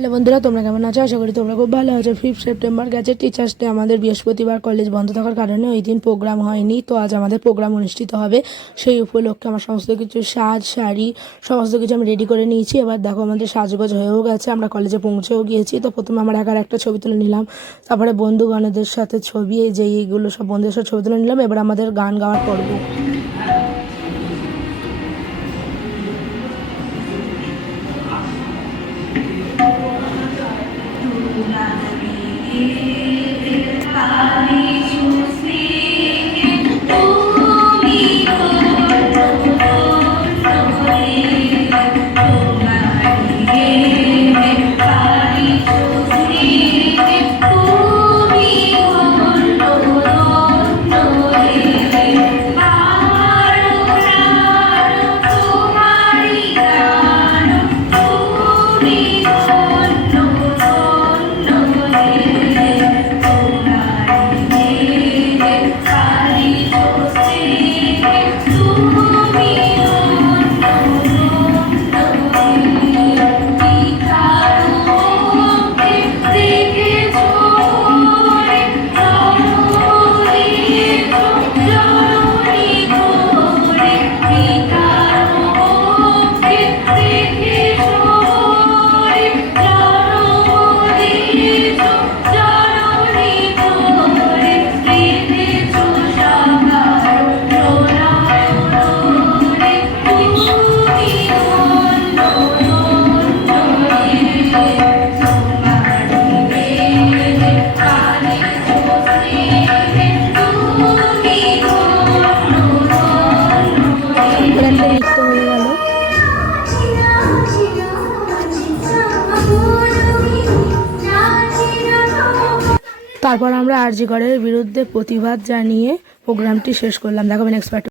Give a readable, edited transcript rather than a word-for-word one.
Hello বন্ধুরা, তোমরা কেমন আছো? আশা করি তোমরা খুব ভালো আছো। 5 সেপ্টেম্বর গেছে টিচার্স ডে। আমাদের বৃহস্পতিবার কলেজ বন্ধ থাকার কারণে ওই দিন প্রোগ্রাম হয়নি, তো আজ আমাদের প্রোগ্রাম অনুষ্ঠিত হবে। সেই উপলক্ষে আমার সমস্ত কিছু শাড়ি সমস্ত কিছু আমি রেডি করে নিয়েছি। এবার দেখো আমাদের সাজগোজ হয়েও গেছে, আমরা কলেজে পৌঁছেও গিয়েছি। তো প্রথমে আমার একার একটা ছবি তুলে নিলাম, তারপরে বন্ধুগণদের সাথে ছবি, এই যে এইগুলো সব বন্ধুদের সাথে ছবি তুলে নিলাম। এবার আমাদের গান গাওয়ার পর্ব। তারপর আমরা আরজি করের বিরুদ্ধে প্রতিবাদ জানিয়ে প্রোগ্রামটি শেষ করলাম। দেখো নেক্সট পার্ট।